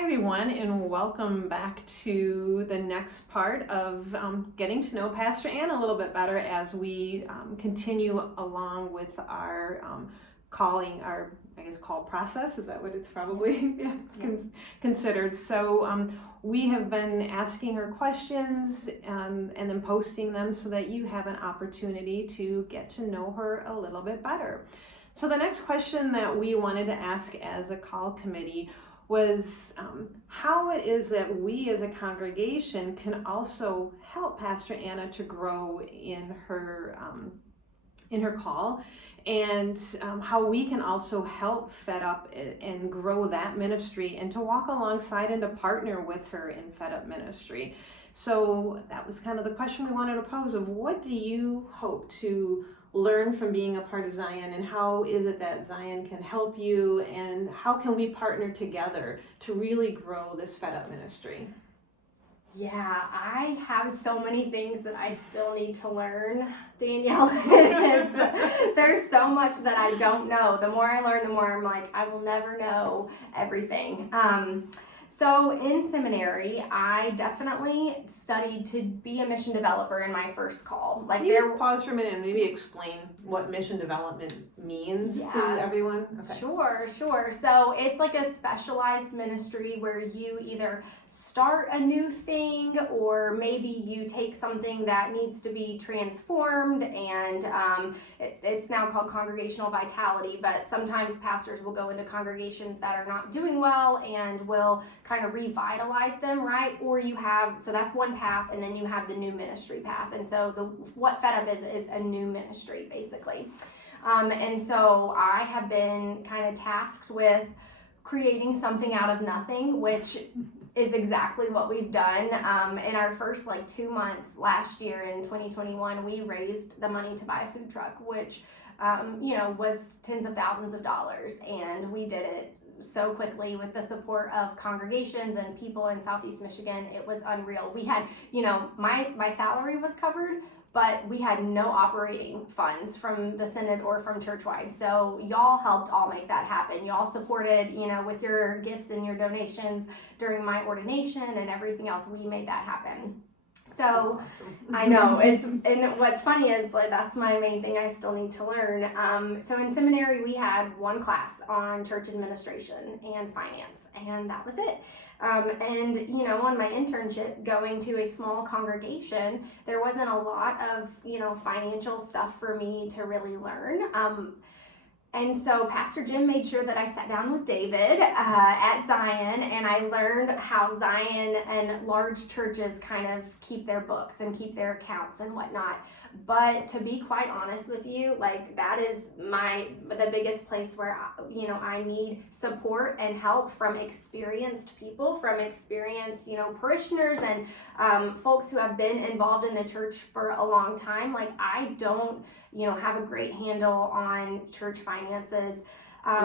Hi everyone, and welcome back to the next part of getting to know Pastor Ann a little bit better as we continue along with our calling, our call process. Is that what it's probably considered? So we have been asking her questions and then posting them so that you have an opportunity to get to know her a little bit better. So the next question that we wanted to ask as a call committee was how it is that we as a congregation can also help Pastor Anna to grow in her call, and how we can also help Fed Up and grow that ministry and to walk alongside and to partner with her in Fed Up ministry. So that was kind of the question we wanted to pose of what do you hope to learn from being a part of Zion, and how is it that Zion can help you, and how can we partner together to really grow this Fed Up ministry? Yeah, I have so many things that I still need to learn, Danielle. There's so much that I don't know. The more I learn, the more I'm like, I will never know everything. So in seminary, I definitely studied to be a mission developer in my first call. Can you pause for a minute and maybe explain what mission development means to everyone? Okay. Sure. So it's like a specialized ministry where you either start a new thing, or maybe you take something that needs to be transformed, and it's now called congregational vitality, but sometimes pastors will go into congregations that are not doing well and will kind of revitalize them, right? Or you have, so that's one path, and then you have the new ministry path. And so what Fed Up is a new ministry, basically. And so I have been kind of tasked with creating something out of nothing, which is exactly what we've done. In our first 2 months last year in 2021, we raised the money to buy a food truck, which was tens of thousands of dollars, and we did it so quickly with the support of congregations and people in Southeast Michigan. It was unreal. We had, my salary was covered, but we had no operating funds from the Synod or from Churchwide. So y'all helped all make that happen. Y'all supported, with your gifts and your donations during my ordination and everything else. We made that happen. So awesome. I know and what's funny is that's my main thing I still need to learn. So in seminary we had one class on church administration and finance, and that was it. And on my internship going to a small congregation, there wasn't a lot of financial stuff for me to really learn. And so Pastor Jim made sure that I sat down with David at Zion, and I learned how Zion and large churches kind of keep their books and keep their accounts and whatnot. But to be quite honest with you, that is the biggest place where I need support and help from experienced people, from experienced parishioners and folks who have been involved in the church for a long time. I don't have a great handle on church finances.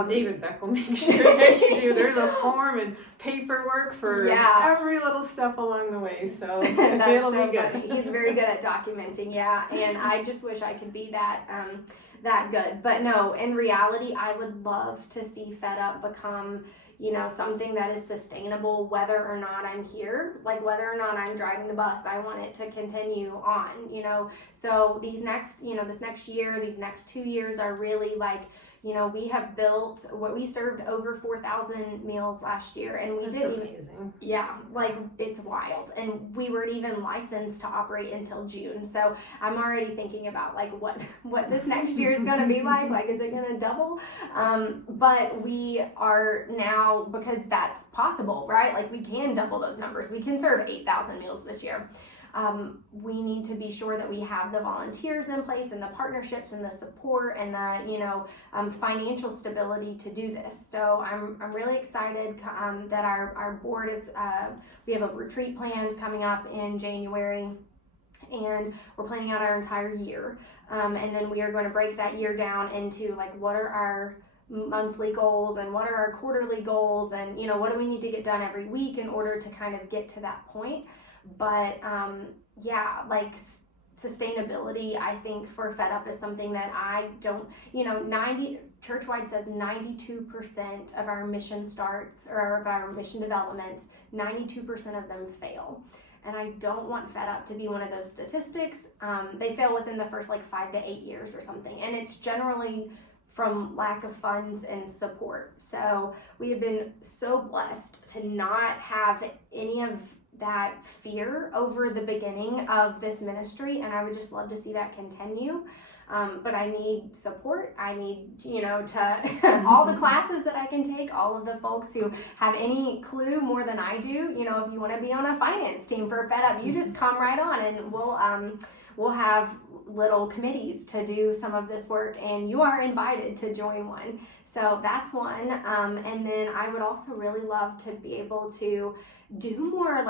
David Beck will make sure that you do. There's a form and paperwork for every little step along the way, so it'll be good. Funny. He's very good at documenting, and I just wish I could be that good. But no, in reality, I would love to see Fed Up become something that is sustainable, whether or not I'm here, whether or not I'm driving the bus. I want it to continue on, so these next, this next year, these next 2 years are really we have built we served over 4,000 meals last year, and That's amazing. It's wild, and we weren't even licensed to operate until June. So I'm already thinking about what this next year is going to be like. Is it going to double? But we are now, because that's possible, right? We can double those numbers. We can serve 8,000 meals this year. We need to be sure that we have the volunteers in place and the partnerships and the support and the financial stability to do this. So I'm really excited that our board is we have a retreat planned coming up in January, and we're planning out our entire year, and then we are going to break that year down into what are our monthly goals and what are our quarterly goals, and what do we need to get done every week in order to kind of get to that point. But sustainability, I think, for Fed Up is something that I don't, Churchwide says 92% of our mission starts, or of our mission developments, 92% of them fail. And I don't want Fed Up to be one of those statistics. They fail within the first 5 to 8 years or something. And it's generally from lack of funds and support. So we have been so blessed to not have any of that fear over the beginning of this ministry. And I would just love to see that continue. But I need support. I need, to all the classes that I can take, all of the folks who have any clue more than I do. If you want to be on a finance team for Fed Up, you just come right on, and we'll have little committees to do some of this work, and you are invited to join one. So that's one. And then I would also really love to be able to do more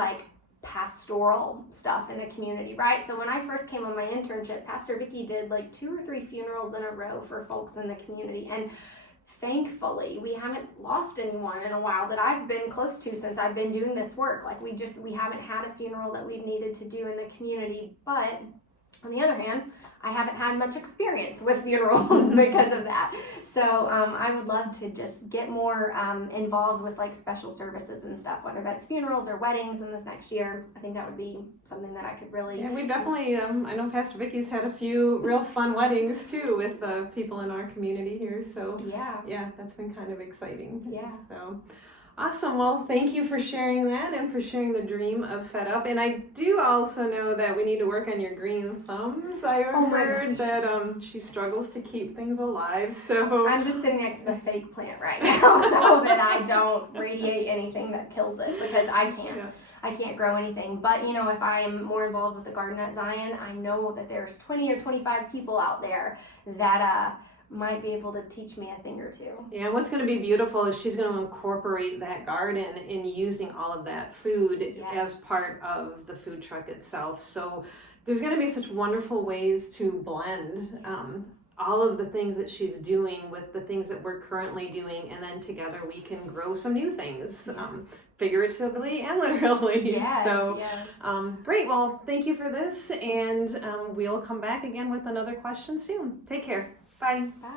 pastoral stuff in the community, right? So when I first came on my internship, Pastor Vicky did 2 or 3 funerals in a row for folks in the community, and thankfully we haven't lost anyone in a while that I've been close to since I've been doing this work. We haven't had a funeral that we've needed to do in the community. But on the other hand, I haven't had much experience with funerals because of that. So I would love to just get more involved with special services and stuff, whether that's funerals or weddings in this next year. I think that would be something that I could really... Yeah, we definitely, I know Pastor Vicky's had a few real fun weddings too with people in our community here. So yeah, that's been kind of exciting. Yeah. So awesome. Well, thank you for sharing that and for sharing the dream of Fed Up. And I do also know that we need to work on your green thumbs. I heard that she struggles to keep things alive. So I'm just sitting next to the fake plant right now so that I don't radiate anything that kills it, because I can't. Yeah. I can't grow anything. But if I'm more involved with the Garden at Zion, I know that there's 20 or 25 people out there that might be able to teach me a thing or two. Yeah, and what's going to be beautiful is she's going to incorporate that garden in using all of that food as part of the food truck itself. So there's going to be such wonderful ways to blend all of the things that she's doing with the things that we're currently doing, and then together we can grow some new things, figuratively and literally. Yes, great. Well, thank you for this, and we'll come back again with another question soon. Take care. Bye. Bye.